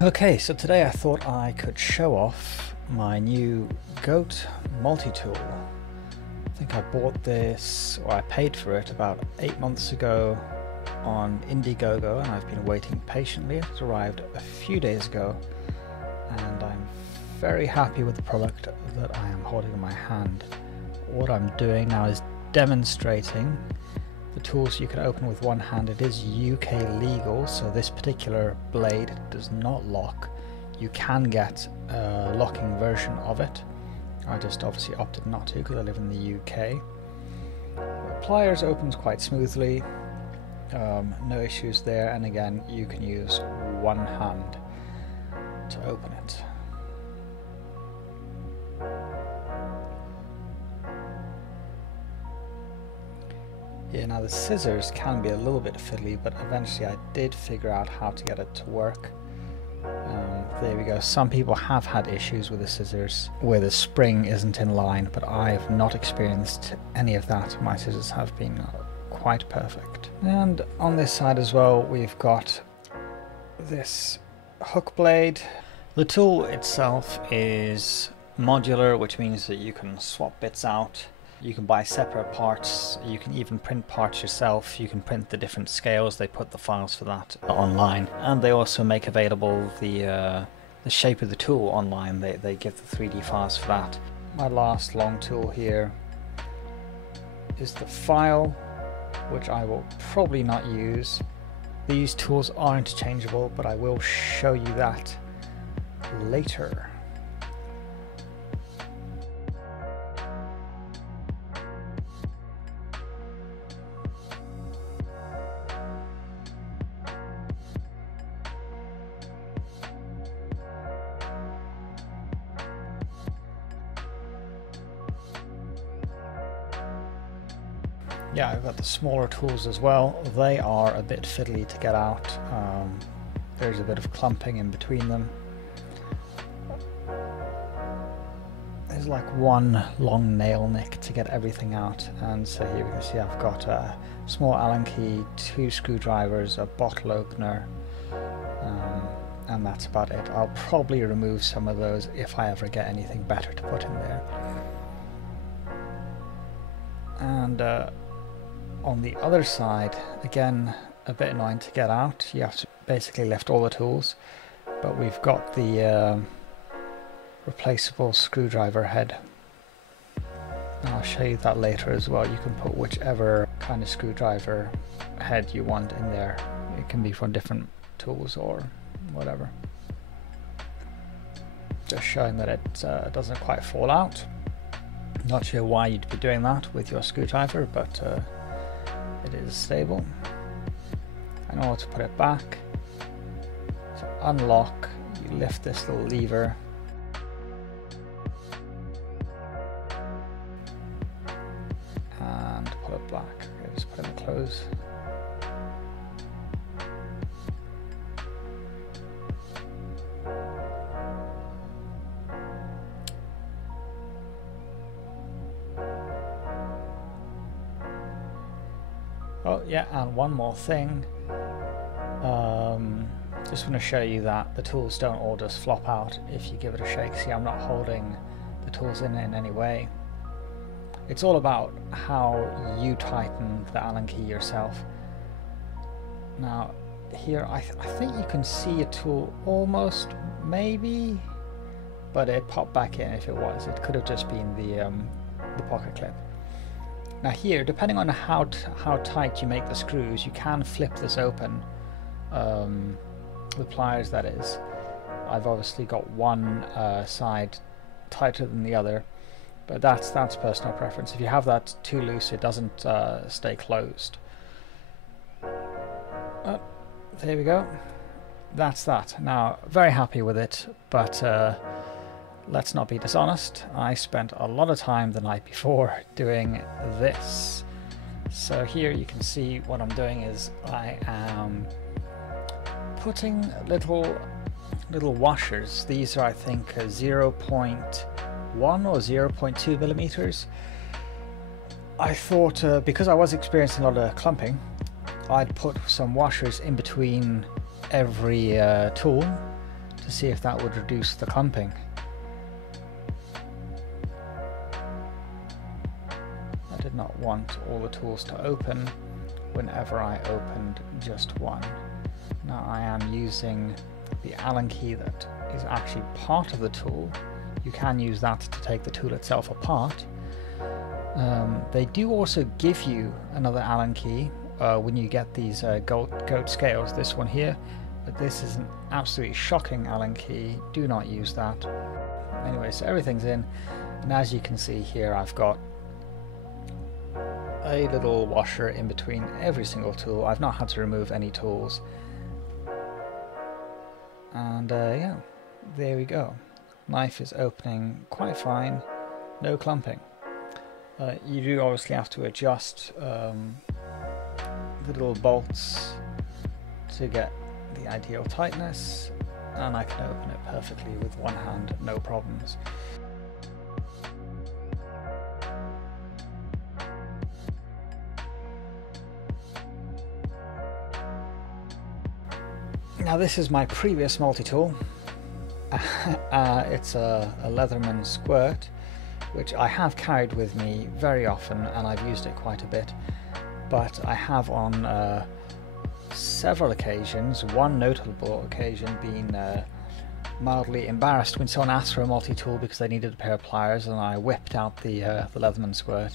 Okay, so today I thought I could show off my new Goat multi-tool. I think I bought this, or I paid for it about 8 months ago on Indiegogo, and I've been waiting patiently. It arrived a few days ago, and I'm very happy with the product that I am holding in my hand. What I'm doing now is demonstrating the tools you can open with one hand. It is UK legal, so this particular blade does not lock. You can get a locking version of it. I just obviously opted not to because I live in the UK. The pliers opens quite smoothly, no issues there, and again you can use one hand to open it. Yeah, now the scissors can be a little bit fiddly, but eventually I did figure out how to get it to work. There we go. Some people have had issues with the scissors where the spring isn't in line, but I've not experienced any of that. My scissors have been quite perfect. And on this side as well, we've got this hook blade. The tool itself is modular, which means that you can swap bits out. You can buy separate parts, you can even print parts yourself, you can print the different scales, they put the files for that online. And they also make available the shape of the tool online, they give the 3D files for that. My last long tool here is the file, which I will probably not use. These tools are interchangeable, but I will show you that later. Yeah, I've got the smaller tools as well. They are a bit fiddly to get out. There's a bit of clumping in between them. There's like one long nail nick to get everything out, and so here we can see I've got a small Allen key, 2 screwdrivers, a bottle opener, and that's about it. I'll probably remove some of those if I ever get anything better to put in there. And on the other side, again, a bit annoying to get out. You have to basically lift all the tools, but we've got the replaceable screwdriver head. And I'll show you that later as well. You can put whichever kind of screwdriver head you want in there. It can be for different tools or whatever. Just showing that it doesn't quite fall out. Not sure why you'd be doing that with your screwdriver, but it is stable. I know how to put it back. To unlock, you lift this little lever. And pull it back. Okay, just put it in close. Oh yeah, and one more thing. Just want to show you that the tools don't all just flop out if you give it a shake. See, I'm not holding the tools in any way. It's all about how you tighten the Allen key yourself. Now here I think you can see a tool almost, maybe, but it popped back in if it was. It could have just been the pocket clip. Now here, depending on how tight you make the screws, you can flip this open, the pliers that is. I've obviously got one side tighter than the other, but that's personal preference. If you have that too loose, it doesn't stay closed. There we go. That's that. Now, very happy with it, but let's not be dishonest. I spent a lot of time the night before doing this. So here you can see what I'm doing is I am putting little washers. These are, I think, 0.1 or 0.2 millimeters. I thought because I was experiencing a lot of clumping, I'd put some washers in between every tool to see if that would reduce the clumping. I did not want all the tools to open whenever I opened just one. Now I am using the Allen key that is actually part of the tool. You can use that to take the tool itself apart. They do also give you another Allen key when you get these goat scales, this one here, but this is an absolutely shocking Allen key. Do not use that. Anyway, so everything's in, and as you can see here, I've got a little washer in between every single tool. I've not had to remove any tools, and yeah, there we go. Knife is opening quite fine, no clumping. You do obviously have to adjust the little bolts to get the ideal tightness, and I can open it perfectly with one hand, no problems. Now this is my previous multi-tool. It's a Leatherman squirt, which I have carried with me very often, and I've used it quite a bit, but I have on several occasions, one notable occasion being mildly embarrassed when someone asked for a multi-tool because they needed a pair of pliers, and I whipped out the Leatherman squirt,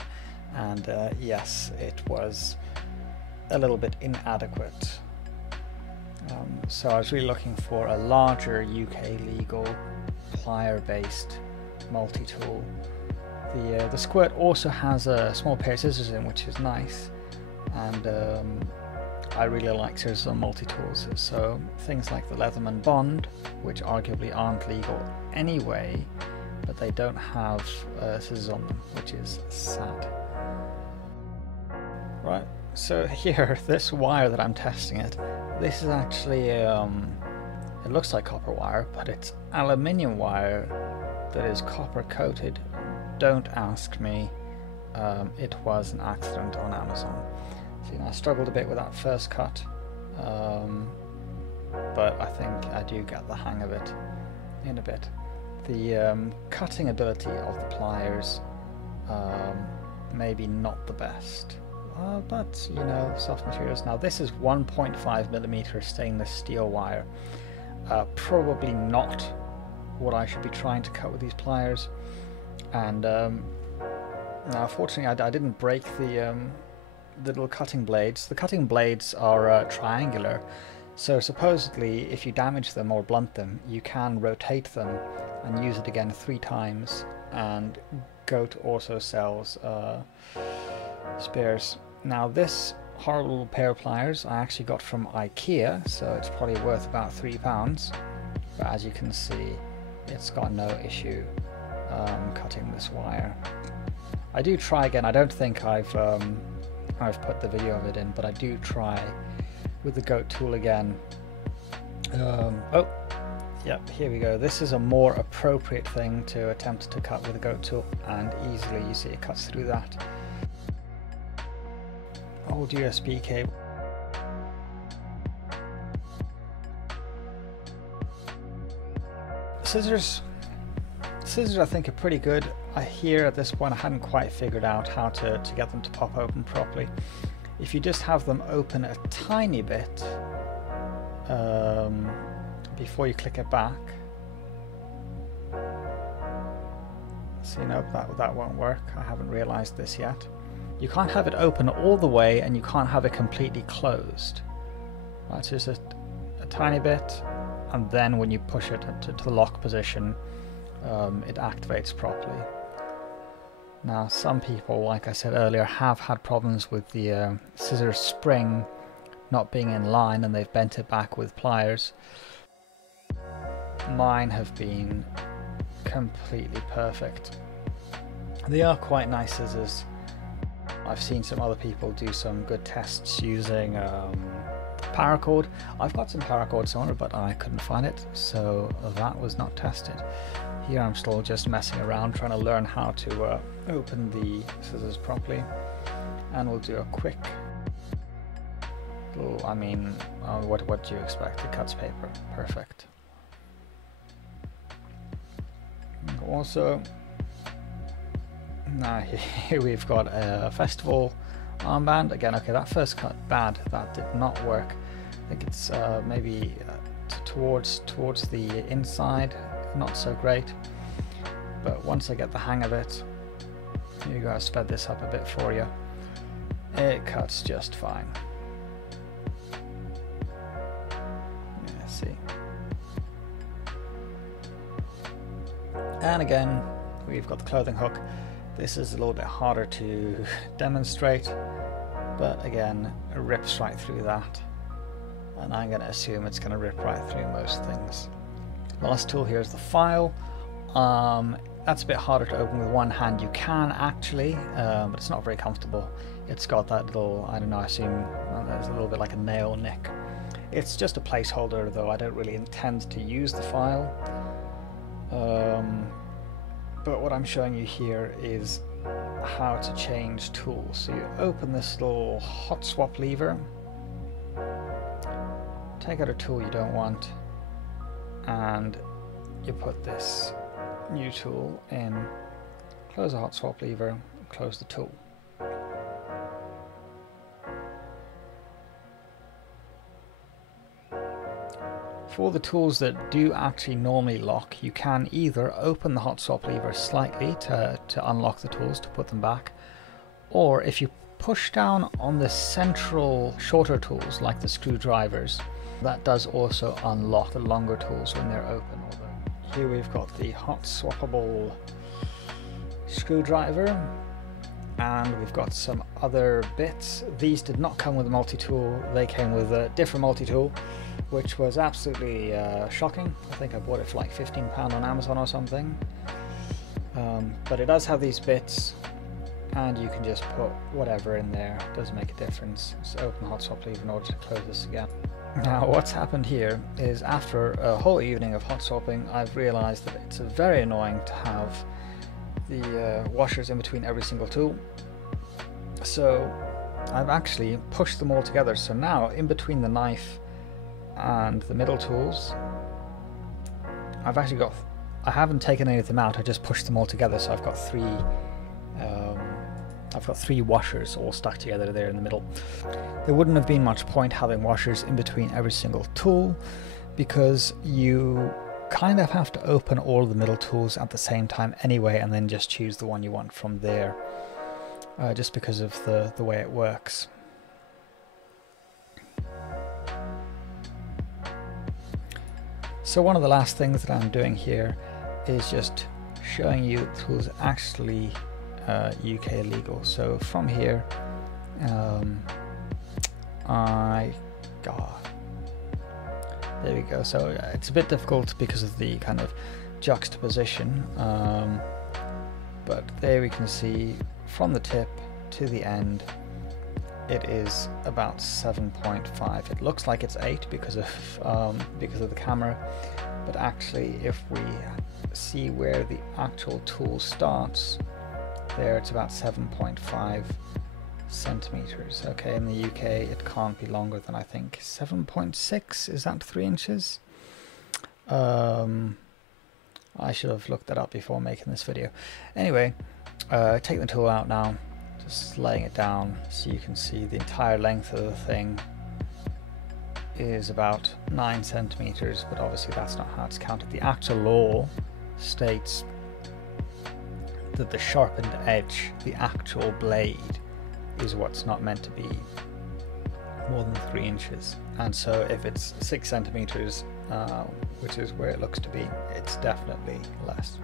and yes, it was a little bit inadequate. So I was really looking for a larger UK legal plier based multi-tool. The squirt also has a small pair of scissors in, which is nice, and I really like scissors on multi-tools. So things like the Leatherman Bond, which arguably aren't legal anyway, but they don't have scissors on them, which is sad. Right, so here, this wire that I'm testing it, this is actually, it looks like copper wire, but it's aluminium wire that is copper coated. Don't ask me, it was an accident on Amazon. See, I struggled a bit with that first cut, but I think I do get the hang of it in a bit. The cutting ability of the pliers, maybe not the best. But you know, soft materials. Now this is 1.5mm stainless steel wire. Probably not what I should be trying to cut with these pliers. And now, fortunately, I didn't break the little cutting blades. The cutting blades are triangular, so supposedly, if you damage them or blunt them, you can rotate them and use it again 3 times. And Goat also sells spares. Now this horrible pair of pliers I actually got from IKEA, so it's probably worth about £3, but as you can see, it's got no issue cutting this wire. I do try again. I don't think I've put the video of it in, but I do try with the Goat tool again. Oh, yep, here we go. This is a more appropriate thing to attempt to cut with a Goat tool, and easily you see it cuts through that. Old USB cable. Scissors I think are pretty good. Here at this point I hadn't quite figured out how to get them to pop open properly. If you just have them open a tiny bit before you click it back. So nope, that won't work. I haven't realized this yet. You can't have it open all the way, and you can't have it completely closed. Right, so just a tiny bit, and then when you push it to the lock position, it activates properly. Now, some people, like I said earlier, have had problems with the scissor spring not being in line, and they've bent it back with pliers. Mine have been completely perfect. They are quite nice scissors. I've seen some other people do some good tests using paracord. I've got some paracord somewhere, but I couldn't find it, so that was not tested. Here I'm still just messing around, trying to learn how to open the scissors properly. And we'll do a quick little, what do you expect? It cuts paper. Perfect. also. Now here we've got a festival armband again. Okay, that first cut bad, that did not work. I think it's maybe towards the inside, not so great, but once I get the hang of it, here you go, I sped this up a bit for you, it cuts just fine. Yeah, see. And again, we've got the clothing hook. This is a little bit harder to demonstrate, but again, it rips right through that. And I'm going to assume it's going to rip right through most things. The last tool here is the file. That's a bit harder to open with one hand. You can actually, but it's not very comfortable. It's got that little, I don't know, I assume there's a little bit like a nail nick. It's just a placeholder though. I don't really intend to use the file. But what I'm showing you here is how to change tools. So you open this little hot swap lever, take out a tool you don't want, and you put this new tool in, close the hot swap lever, close the tool. For the tools that do actually normally lock, you can either open the hot swap lever slightly to unlock the tools, to put them back, or if you push down on the central shorter tools like the screwdrivers, that does also unlock the longer tools when they're open. Although here we've got the hot swappable screwdriver, and we've got some other bits. These did not come with a multi-tool, they came with a different multi-tool, which was absolutely shocking. I think I bought it for like £15 on Amazon or something. But it does have these bits, and you can just put whatever in there, it doesn't make a difference. Just open the hot swap lever in order to close this again. Now what's happened here is after a whole evening of hot swapping, I've realized that it's very annoying to have the washers in between every single tool. So I've actually pushed them all together. So now in between the knife and the middle tools, I've actually got, I haven't taken any of them out, I just pushed them all together. So I've got three washers all stuck together there in the middle. There wouldn't have been much point having washers in between every single tool, because you kind of have to open all of the middle tools at the same time anyway, and then just choose the one you want from there, just because of the way it works. So one of the last things that I'm doing here is just showing you the tools actually UK legal. So from here, there we go. So it's a bit difficult because of the kind of juxtaposition, but there we can see from the tip to the end it is about 7.5. It looks like it's 8 because of the camera, but actually if we see where the actual tool starts, there it's about 7.5 centimeters. Okay, in the UK it can't be longer than, I think, 7.6. Is that 3 inches? I should have looked that up before making this video. Anyway, take the tool out now, just laying it down so you can see the entire length of the thing is about 9 centimeters, but obviously that's not how it's counted. The actual law states that the sharpened edge, the actual blade, is what's not meant to be more than 3 inches. And so if it's 6 centimeters, which is where it looks to be, it's definitely less.